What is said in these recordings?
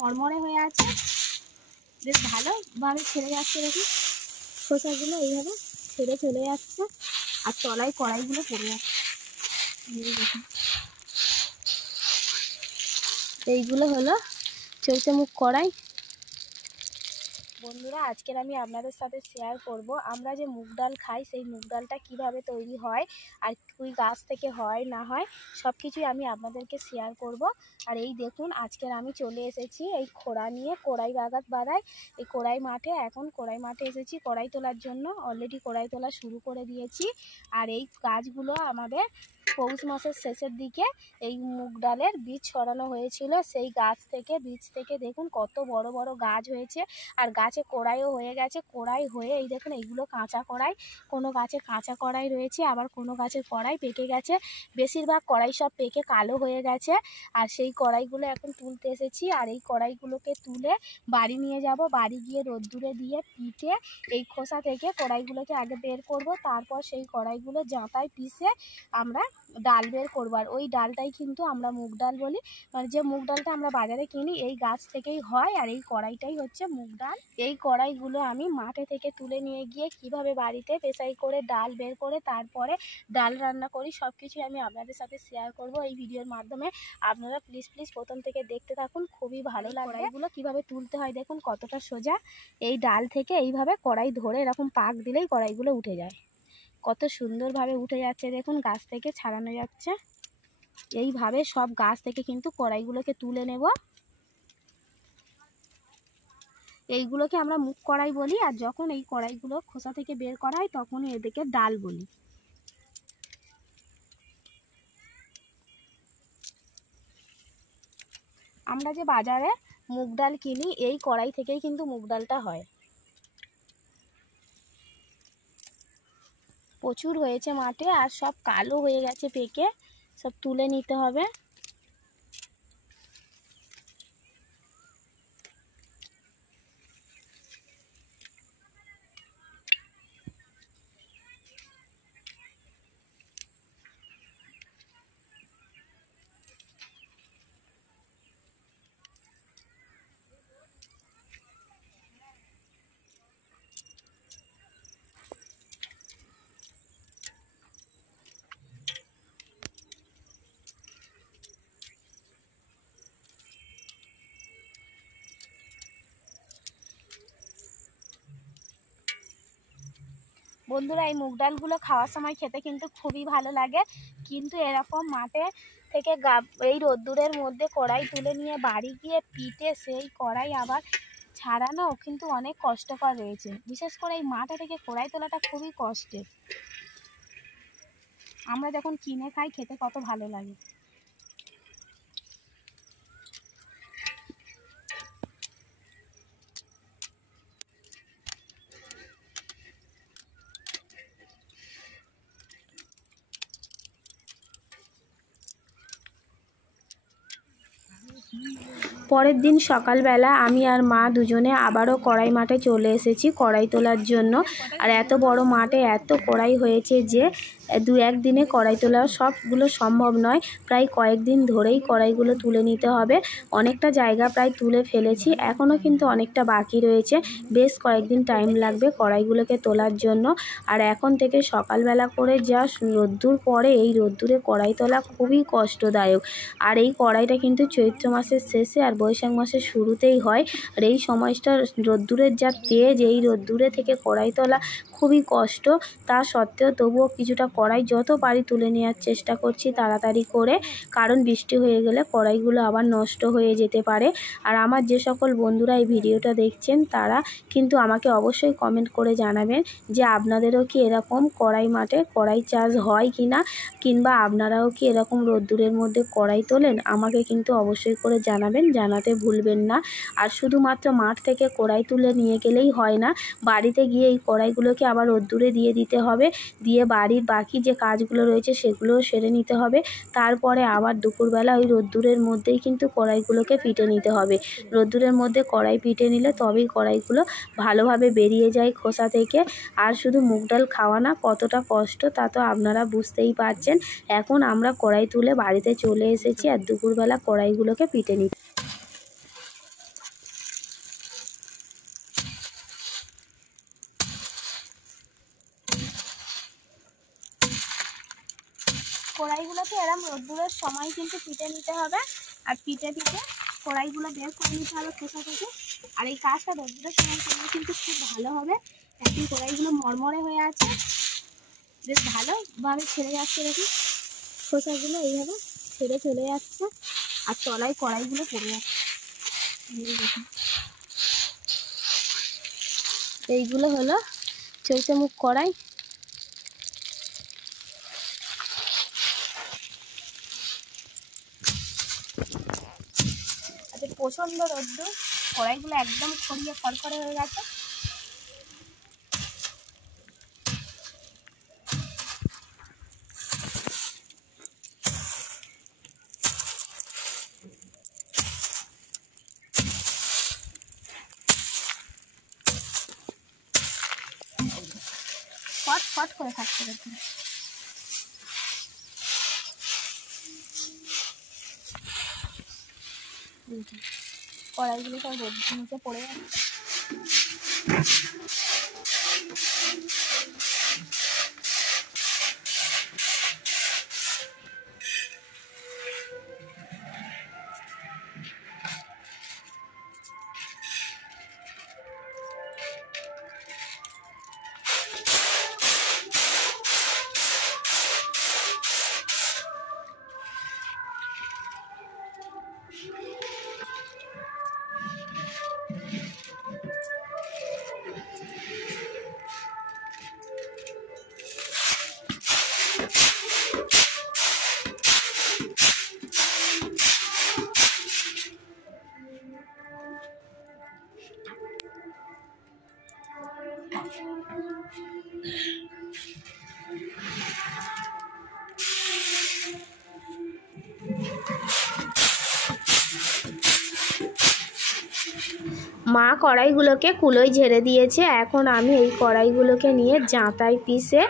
মরমরে হয়ে আছে, বেশ ভালোভাবে ছেড়ে যাচ্ছে। দেখুন খোসাগুলো এইভাবে ছেড়ে চলে যাচ্ছে, আর তলায় কড়াইগুলো পড়ে যাচ্ছে। দেখুন এইগুলো হলো চৌচেমুখ কড়াই। বন্ধুরা, আজকের আমি আপনাদের সাথে শেয়ার করব আমরা যে মুগ ডাল খাই সেই মুগ ডালটা কীভাবে তৈরি হয়, আর ওই গাছ থেকে হয় না হয় সব কিছুই আমি আপনাদেরকে শেয়ার করব। আর এই দেখুন আজকের আমি চলে এসেছি এই খোড়া নিয়ে, কড়াই বাগাই এই কড়াই মাঠে। এখন কড়াই মাঠে এসেছি কড়াই তোলার জন্য। অলরেডি কড়াই তোলা শুরু করে দিয়েছি। আর এই গাছগুলো আমাদের পৌষ মাসের শেষের দিকে এই মুগ ডালের বীজ ছড়ানো হয়েছিল। সেই গাছ থেকে বীজ থেকে দেখুন কত বড় বড় গাছ হয়েছে, আর গাছে কড়াইও হয়ে গেছে। কড়াই হয়ে এই দেখুন এইগুলো কাঁচা কড়াই, কোনো গাছে কাঁচা কড়াই রয়েছে, আবার কোনো গাছের কড়াই পেকে গেছে। বেশিরভাগ কড়াই সব পেকে কালো হয়ে গেছে। আর সেই কড়াইগুলো এখন তুলতে এসেছি। আর এই কড়াইগুলোকে তুলে বাড়ি নিয়ে যাব। বাড়ি গিয়ে রোদ্দুরে দিয়ে পিটে এই খোসা থেকে কড়াইগুলোকে আগে বের করব, তারপর সেই কড়াইগুলো জাঁতায় পিষে আমরা ডাল বের করব। আর ওই ডালটাই কিন্তু আমরা মুগ ডাল বলি। মানে যে মুগ ডালটা আমরা বাজারে কিনি এই গাছ থেকেই হয়, আর এই কড়াইটাই হচ্ছে মুগ ডাল। এই কড়াইগুলো আমি মাঠে থেকে তুলে নিয়ে গিয়ে কিভাবে বাড়িতে পেশাই করে ডাল বের করে তারপরে ডাল রান্না করি সব কিছুই আমি আপনাদের সাথে শেয়ার করব এই ভিডিওর মাধ্যমে। আপনারা প্লিজ প্রথম থেকে দেখতে থাকুন, খুবই ভালো লাগবে। কড়াইগুলো কিভাবে তুলতে হয় দেখুন কতটা সোজা। এই ডাল থেকে এইভাবে কড়াই ধরে এরকম পাক দিলেই কড়াইগুলো উঠে যায়। কত সুন্দরভাবে উঠে যাচ্ছে দেখুন, গাছ থেকে ছাড়ানো যাচ্ছে। এইভাবে সব গাছ থেকে কিন্তু কড়াইগুলোকে তুলে নেব। এইগুলোকে আমরা মুগ কড়াই বলি, আর যখন এই কড়াইগুলো খোসা থেকে বের করা হয় তখন এদেরকে ডাল বলি। আমরা যে বাজারে মুগ ডাল কিনি এই কড়াই থেকেই কিন্তু মুগ ডালটা হয়। প্রচুর হয়েছে মাঠে, আর সব কালো হয়ে গেছে পেকে, সব তুলে নিতে হবে। বন্ধুরা, এই মুগ ডালগুলো খাওয়ার সময় খেতে কিন্তু খুবই ভালো লাগে, কিন্তু এরকম মাঠে থেকে এই রোদ্দুরের মধ্যে কড়াই তুলে নিয়ে বাড়ি গিয়ে পিটে সেই কড়াই আবার ছাড়ানো কিন্তু অনেক কষ্টকর রয়েছে। বিশেষ করে এই মাঠে থেকে কড়াই তোলাটা খুবই কষ্টের। আমরা যখন কিনে খাই খেতে কত ভালো লাগে। পরের দিন সকালবেলা আমি আর মা দুজনে আবারও কড়াই মাঠে চলে এসেছি কড়াই তোলার জন্য। আর এত বড় মাঠে এত কড়াই হয়েছে যে দু একদিনে কড়াই তোলা সবগুলো সম্ভব নয়। প্রায় কয়েকদিন ধরেই কড়াইগুলো তুলে নিতে হবে। অনেকটা জায়গা প্রায় তুলে ফেলেছি, এখনও কিন্তু অনেকটা বাকি রয়েছে। বেশ কয়েকদিন টাইম লাগবে কড়াইগুলোকে তোলার জন্য। আর এখন থেকে সকালবেলা করে যা রোদ্দুর পড়ে, এই রোদ্দুরে কড়াই তোলা খুবই কষ্টদায়ক। আর এই কড়াইটা কিন্তু চৈত্র মাসের শেষে আর বৈশাখ মাসের শুরুতেই হয়। আর এই সময়টা রোদ্দুরের যা তেজ, এই রোদ্দুরে থেকে কড়াই তোলা খুবই কষ্ট। তা সত্ত্বেও তবুও কিছুটা কড়াই যত পারি তুলে নেওয়ার চেষ্টা করছি তাড়াতাড়ি করে, কারণ বৃষ্টি হয়ে গেলে কড়াইগুলো আবার নষ্ট হয়ে যেতে পারে। আর আমার যে সকল বন্ধুরা এই ভিডিওটা দেখছেন তারা কিন্তু আমাকে অবশ্যই কমেন্ট করে জানাবেন যে আপনাদেরও কি এরকম কড়াই মাঠে কড়াই চাষ হয় কি না, কিংবা আপনারাও কি এরকম রোদ্দুরের মধ্যে কড়াই তোলেন। আমাকে কিন্তু অবশ্যই করে জানাবেন, জানাতে ভুলবেন না। আর শুধুমাত্র মাঠ থেকে কড়াই তুলে নিয়ে গেলেই হয় না, বাড়িতে গিয়ে এই কড়াইগুলোকে আবার রোদ্দুরে দিয়ে দিতে হবে। দিয়ে বাড়ির বাকি যে কাজগুলো রয়েছে সেগুলোও সেরে নিতে হবে। তারপরে আবার দুপুরবেলা ওই রোদ্দুরের মধ্যেই কিন্তু কড়াইগুলোকে পিটে নিতে হবে। রোদ্দুরের মধ্যে কড়াই পিটে নিলে তবেই কড়াইগুলো ভালোভাবে বেরিয়ে যায় খোসা থেকে। আর শুধু মুগ ডাল খাওয়া না, কতটা কষ্ট তা তো আপনারা বুঝতেই পারছেন। এখন আমরা কড়াই তুলে বাড়িতে চলে এসেছি আর দুপুরবেলা কড়াইগুলোকে পিটে নিতে। কড়াইগুলোকে এরম রোদ্দুরের সময় কিন্তু পিটে নিতে হবে, আর পিটে কড়াইগুলো বের করে নিতে হবে খোসা থেকে। আর এই কাজটা রোদ্দুরের সময় করলে কিন্তু খুব ভালো হবে। এখন কড়াইগুলো মরমরে হয়ে আছে, বেশ ভালোভাবে ছেড়ে যাচ্ছে, দেখি খোসাগুলো এইভাবে ছেড়ে চলে যাচ্ছে, আর তলায় কড়াইগুলো পড়ে যাচ্ছে। এইগুলো হলো চৈতেমুখ কড়াই। আচ্ছা, প্রচণ্ড রোদ্দুর, কড়াইগুলো একদম ছড়িয়ে খড়খড়ে হয়ে গেছে। ফট ফট করে থাকতে দেখুন। কড়াইগুলো সব রোদ্দুর নিচে পড়ে যাচ্ছে। মা কড়াইগুলোকে কুলোয় ঝেড়ে দিয়েছে। এখন আমি এই কড়াইগুলোকে নিয়ে জাঁতায় পিষে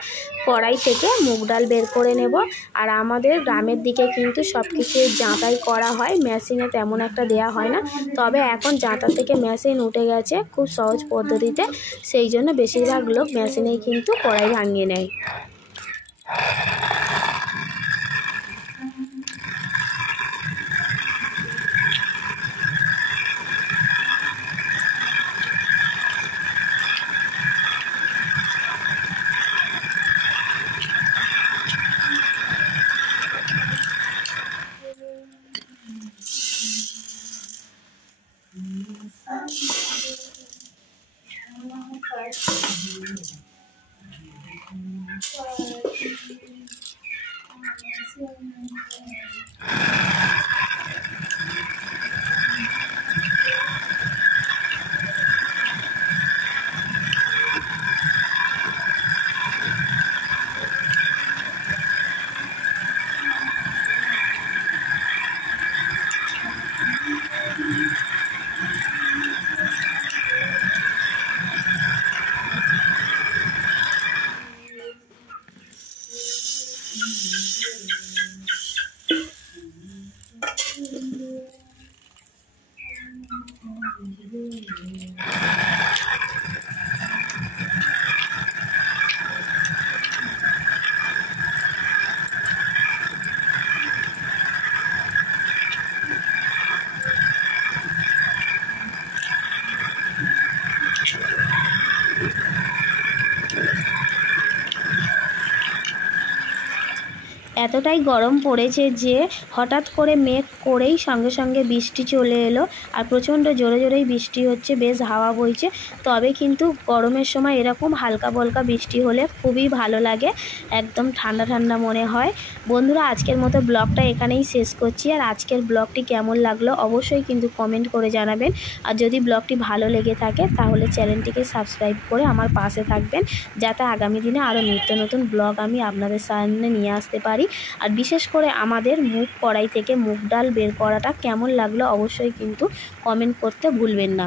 কড়াই থেকে মুগ ডাল বের করে নেব। আর আমাদের গ্রামের দিকে কিন্তু সব কিছু জাঁতাই করা হয়, মেশিনে তেমন একটা দেয়া হয় না। তবে এখন জাঁতা থেকে মেশিন উঠে গেছে খুব সহজ পদ্ধতিতে, সেই জন্য বেশিরভাগ লোক মেশিনেই কিন্তু কড়াই ভাঙিয়ে নেয়। এতটাই গরম পড়েছে যে হঠাৎ করে মেঘ করেই সঙ্গে সঙ্গে বৃষ্টি চলে এলো, আর প্রচণ্ড জোরে জোরেই বৃষ্টি হচ্ছে, বেশ হাওয়া বইছে। তবে কিন্তু গরমের সময় এরকম হালকা বলকা বৃষ্টি হলে খুবই ভালো লাগে, একদম ঠান্ডা ঠান্ডা মনে হয়। বন্ধুরা, আজকের মতো ব্লগটা এখানেই শেষ করছি। আর আজকের ব্লগটি কেমন লাগলো অবশ্যই কিন্তু কমেন্ট করে জানাবেন। আর যদি ব্লগটি ভালো লেগে থাকে তাহলে চ্যানেলটিকে সাবস্ক্রাইব করে আমার পাশে থাকবেন, যাতে আগামী দিনে আরও নিত্য নতুন ব্লগ আমি আপনাদের সামনে নিয়ে আসতে পারি। আর বিশেষ করে আমাদের মুগ কড়াই থেকে মুগ ডাল বের করাটা কেমন লাগলো অবশ্যই কিন্তু কমেন্ট করতে ভুলবেন না।